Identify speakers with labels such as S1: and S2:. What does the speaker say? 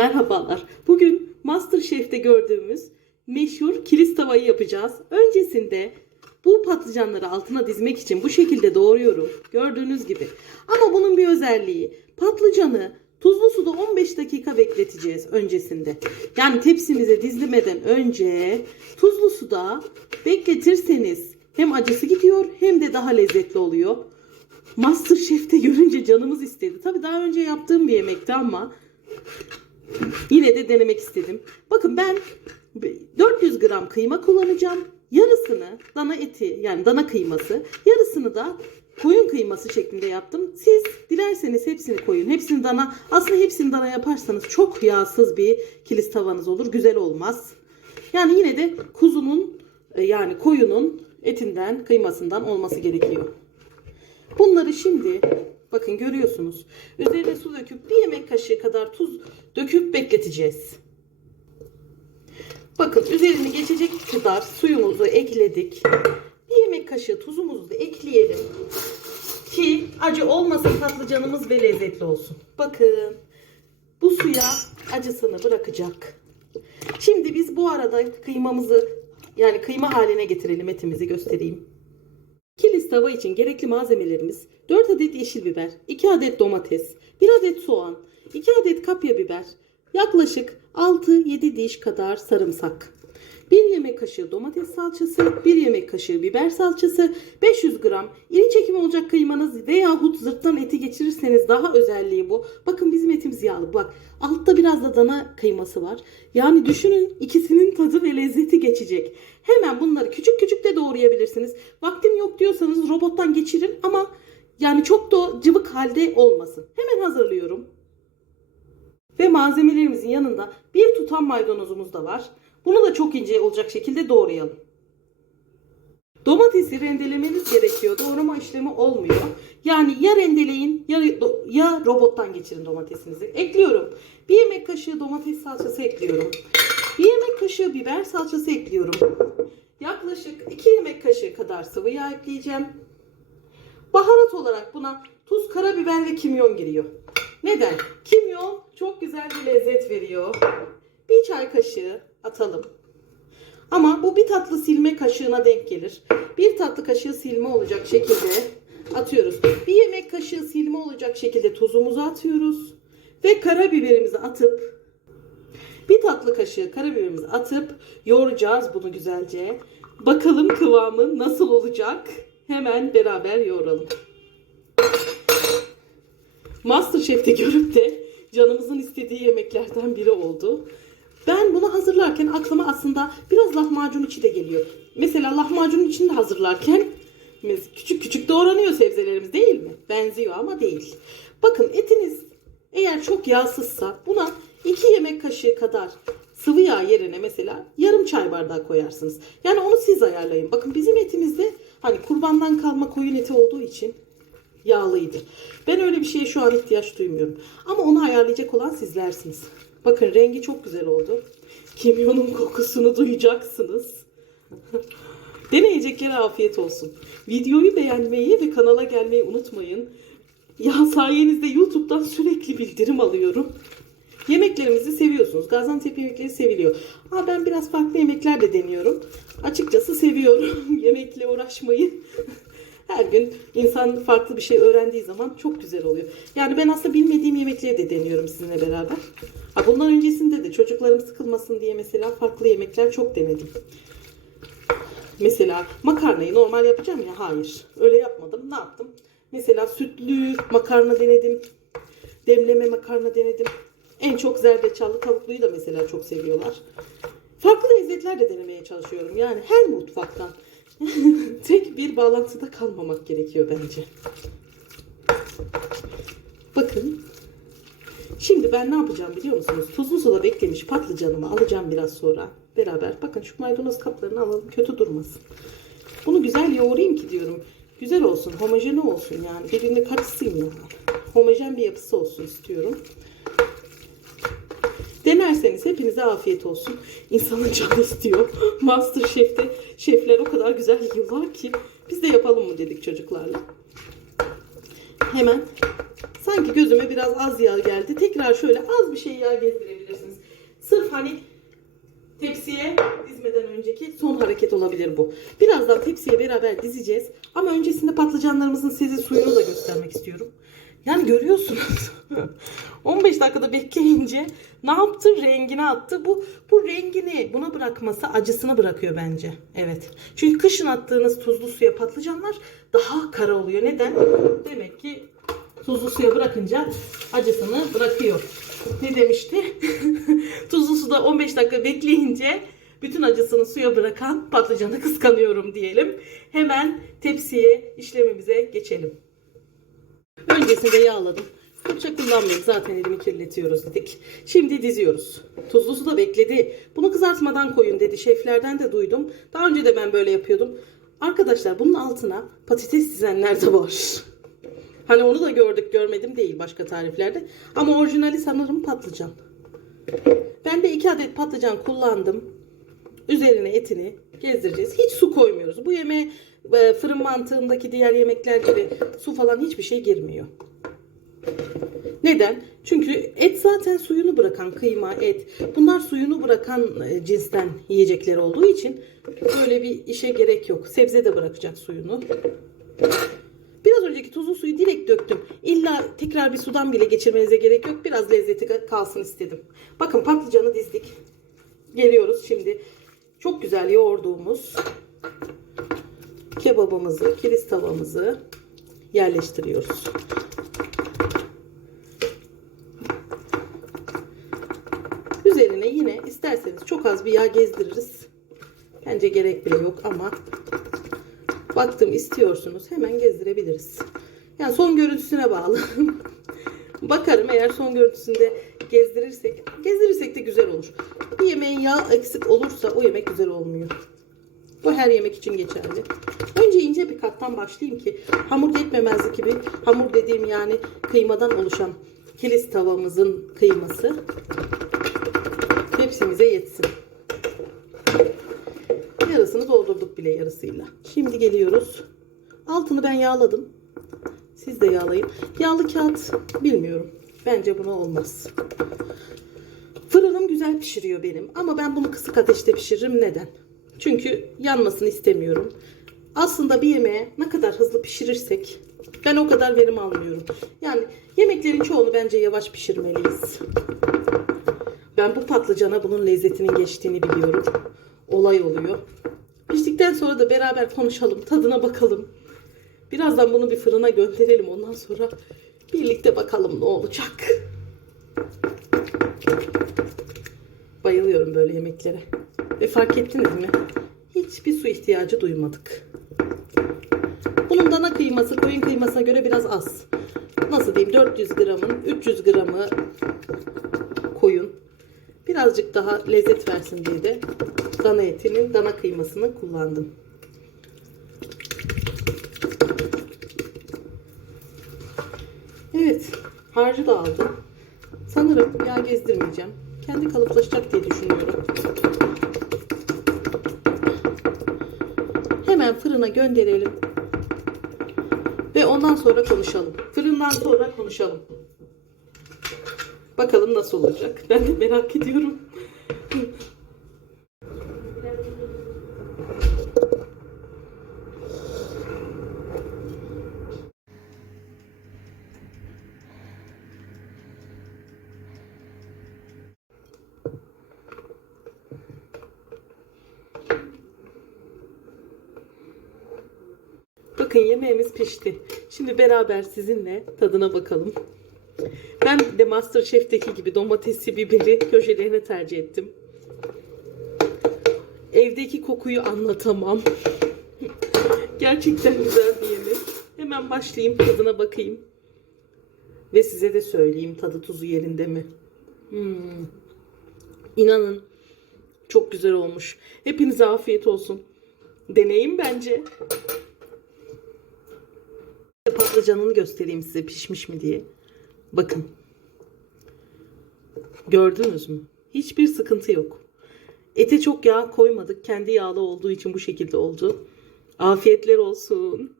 S1: Merhabalar. Bugün MasterChef'te gördüğümüz meşhur kilis tavayı yapacağız. Öncesinde bu patlıcanları altına dizmek için bu şekilde doğruyorum. Gördüğünüz gibi. Ama bunun bir özelliği. Patlıcanı tuzlu suda 15 dakika bekleteceğiz öncesinde. Yani tepsimize dizlemeden önce tuzlu suda bekletirseniz hem acısı gidiyor hem de daha lezzetli oluyor. MasterChef'te görünce canımız istedi. Tabii daha önce yaptığım bir yemekti ama Yine de denemek istedim. Bakın ben 400 gram kıyma kullanacağım. Yarısını dana eti yani dana kıyması, yarısını da koyun kıyması şeklinde yaptım. Siz dilerseniz hepsini koyun. Hepsini dana, aslında hepsini dana yaparsanız çok yağsız bir kilis tavanız olur. Güzel olmaz. Yani yine de kuzunun e, yani koyunun etinden, kıymasından olması gerekiyor. Bunları şimdi bakın görüyorsunuz. Üzerine su döküp bir yemek kaşığı kadar tuz döküp bekleteceğiz. Bakın üzerini geçecek kadar suyumuzu ekledik. Bir yemek kaşığı tuzumuzu da ekleyelim. Ki acı olmasın patlıcanımız ve lezzetli olsun. Bakın bu suya acısını bırakacak. Şimdi biz bu arada kıymamızı yani kıyma haline getirelim etimizi göstereyim. Kilis tava için gerekli malzemelerimiz 4 adet yeşil biber, 2 adet domates, 1 adet soğan, 2 adet kapya biber, yaklaşık 6-7 diş kadar sarımsak. 1 yemek kaşığı domates salçası, 1 yemek kaşığı biber salçası, 500 gram iri çekim olacak kıymanız veyahut zırttan eti geçirirseniz daha özelliği bu. Bakın bizim etimiz yağlı. Bak altta biraz da dana kıyması var. Yani düşünün ikisinin tadı ve lezzeti geçecek. Hemen bunları küçük küçük de doğrayabilirsiniz. Vaktim yok diyorsanız robottan geçirin ama yani çok da cıvık halde olmasın. Hemen hazırlıyorum. Ve malzemelerimizin yanında bir tutam maydanozumuz da var. Bunu da çok ince olacak şekilde doğrayalım. Domatesi rendelemeniz gerekiyor. Doğrama işlemi olmuyor. Yani ya rendeleyin ya, ya robottan geçirin domatesinizi. Ekliyorum. Bir yemek kaşığı domates salçası ekliyorum. Bir yemek kaşığı biber salçası ekliyorum. Yaklaşık 2 yemek kaşığı kadar sıvı yağ ekleyeceğim. Baharat olarak buna tuz, karabiber ve kimyon giriyor. Neden? Kimyon çok güzel bir lezzet veriyor. Bir çay kaşığı atalım. Ama bu bir tatlı silme kaşığına denk gelir. Bir tatlı kaşığı silme olacak şekilde atıyoruz. Bir yemek kaşığı silme olacak şekilde tuzumuzu atıyoruz. Ve karabiberimizi atıp bir tatlı kaşığı karabiberimizi atıp yoğuracağız bunu güzelce. Bakalım kıvamı nasıl olacak? Hemen beraber yoğuralım. Masterchef'te görüp de canımızın istediği yemeklerden biri oldu. Ben bunu hazırlarken aklıma aslında biraz lahmacun içi de geliyor. Mesela lahmacunun içini de hazırlarken küçük küçük doğranıyor sebzelerimiz değil mi? Benziyor ama değil. Bakın etiniz eğer çok yağsızsa buna 2 yemek kaşığı kadar sıvı yağ yerine mesela yarım çay bardağı koyarsınız. Yani onu siz ayarlayın. Bakın bizim etimizde hani kurbandan kalma koyun eti olduğu için yağlıydı. Ben öyle bir şeye şu an ihtiyaç duymuyorum. Ama onu ayarlayacak olan sizlersiniz. Bakın rengi çok güzel oldu. Kimyonun kokusunu duyacaksınız. Deneyeceklere afiyet olsun. Videoyu beğenmeyi ve kanala gelmeyi unutmayın. Ya sayenizde YouTube'dan sürekli bildirim alıyorum. Yemeklerimizi seviyorsunuz. Gaziantep yemekleri seviliyor. Ha ben biraz farklı yemekler de deniyorum. Açıkçası seviyorum yemekle uğraşmayı. Her gün insan farklı bir şey öğrendiği zaman çok güzel oluyor. Yani ben aslında bilmediğim yemekleri de deniyorum sizinle beraber. Ha bundan öncesinde de çocuklarım sıkılmasın diye mesela farklı yemekler çok denedim. Mesela makarnayı normal yapacağım ya hayır. Öyle yapmadım. Ne yaptım? Mesela sütlü makarna denedim. Demleme makarna denedim. En çok zerdeçallı tavukluyu da mesela çok seviyorlar. Farklı lezzetler de denemeye çalışıyorum. Yani her mutfaktan. Tek bir bağlantıda kalmamak gerekiyor bence. Bakın. Şimdi ben ne yapacağım biliyor musunuz? Tuzlu suda beklemiş patlıcanımı alacağım biraz sonra. Beraber. Bakın şu maydanoz kaplarını alalım. Kötü durmasın. Bunu güzel yoğurayım ki diyorum. Güzel olsun. Homojene olsun yani. Birbirine karışsın yani. Homojen bir yapısı olsun istiyorum. Denerseniz hepinize afiyet olsun. İnsanın canı istiyor. Masterchef'te şefler o kadar güzel yiyorlar ki biz de yapalım mı dedik çocuklarla. Hemen Sanki gözüme biraz az yağ geldi. Tekrar şöyle az bir şey yağ gezdirebilirsiniz. Sırf hani tepsiye dizmeden önceki son hareket olabilir bu. Birazdan tepsiye beraber dizeceğiz. Ama öncesinde patlıcanlarımızın size suyunu da göstermek istiyorum. Yani görüyorsunuz. 15 dakikada bekleyince ne yaptı? Rengini attı. Bu bu rengini buna bırakması acısını bırakıyor bence. Evet. Çünkü kışın attığınız tuzlu suya patlıcanlar daha kara oluyor. Neden? Demek ki tuzlu suya bırakınca acısını bırakıyor. Ne demişti? tuzlu suda 15 dakika bekleyince bütün acısını suya bırakan patlıcanı kıskanıyorum diyelim. Hemen tepsiye işlemimize geçelim. Öncesinde yağladım. Fırça kullanmayayım zaten elimi kirletiyoruz dedik. Şimdi diziyoruz. Tuzlu su da bekledi. Bunu kızartmadan koyun dedi. Şeflerden de duydum. Daha önce de ben böyle yapıyordum. Arkadaşlar bunun altına patates dizenler de var. Hani onu da gördük görmedim değil başka tariflerde. Ama orijinali sanırım patlıcan. Ben de iki adet patlıcan kullandım. Üzerine etini gezdireceğiz. Hiç su koymuyoruz. Bu yemeğe fırın mantığındaki diğer yemekler gibi su falan hiçbir şey girmiyor. Neden? Çünkü et zaten suyunu bırakan kıyma, et. Bunlar suyunu bırakan e, cinsten yiyecekler olduğu için böyle bir işe gerek yok. Sebze de bırakacak suyunu. Biraz önceki tuzlu suyu direkt döktüm. İlla tekrar bir sudan bile geçirmenize gerek yok. Biraz lezzeti kalsın istedim. Bakın patlıcanı dizdik. Geliyoruz şimdi. Çok güzel yoğurduğumuz kebabımızı, kilis tavamızı yerleştiriyoruz. Üzerine yine isterseniz çok az bir yağ gezdiririz. Bence gerek bile yok ama baktım istiyorsunuz hemen gezdirebiliriz. Yani son görüntüsüne bağlı. Bakarım eğer son görüntüsünde gezdirirsek, gezdirirsek de güzel olur. Bir yemeğin yağ eksik olursa o yemek güzel olmuyor. Bu her yemek için geçerli. Önce ince bir kattan başlayayım ki hamur yetmemezlik gibi hamur dediğim yani kıymadan oluşan kilis tavamızın kıyması hepsimize yetsin. Yarısını doldurduk bile yarısıyla. Şimdi geliyoruz. Altını ben yağladım. Siz de yağlayın. Yağlı kağıt bilmiyorum. Bence buna olmaz. Fırınım güzel pişiriyor benim. Ama ben bunu kısık ateşte pişiririm. Neden? Çünkü yanmasını istemiyorum. Aslında bir yemeğe ne kadar hızlı pişirirsek ben o kadar verim almıyorum. Yani yemeklerin çoğunu bence yavaş pişirmeliyiz. Ben bu patlıcana bunun lezzetinin geçtiğini biliyorum. Olay oluyor. Piştikten sonra da beraber konuşalım, tadına bakalım. Birazdan bunu bir fırına gönderelim. Ondan sonra birlikte bakalım ne olacak. Bayılıyorum böyle yemeklere. Ve fark ettiniz mi? Hiçbir su ihtiyacı duymadık. Bunun dana kıyması koyun kıymasına göre biraz az. Nasıl diyeyim 400 gramın 300 gramı koyun. Birazcık daha lezzet versin diye de dana etinin dana kıymasını kullandım. Evet harcı da aldım. Sanırım yağ gezdirmeyeceğim. Kendi kalıplaşacak diye düşünüyorum. Hemen fırına gönderelim. Ve ondan sonra konuşalım. Fırından sonra konuşalım. Bakalım nasıl olacak. Ben de merak ediyorum. Bakın yemeğimiz pişti. Şimdi beraber sizinle tadına bakalım. Ben de Masterchef'teki gibi domatesi, biberi köşelerine tercih ettim. Evdeki kokuyu anlatamam. Gerçekten güzel bir yemek. Hemen başlayayım tadına bakayım. Ve size de söyleyeyim tadı tuzu yerinde mi? Hmm. İnanın çok güzel olmuş. Hepinize afiyet olsun. Deneyin bence. Patlıcanını göstereyim size pişmiş mi diye. Bakın. Gördünüz mü? Hiçbir sıkıntı yok. Ete çok yağ koymadık. Kendi yağlı olduğu için bu şekilde oldu. Afiyetler olsun.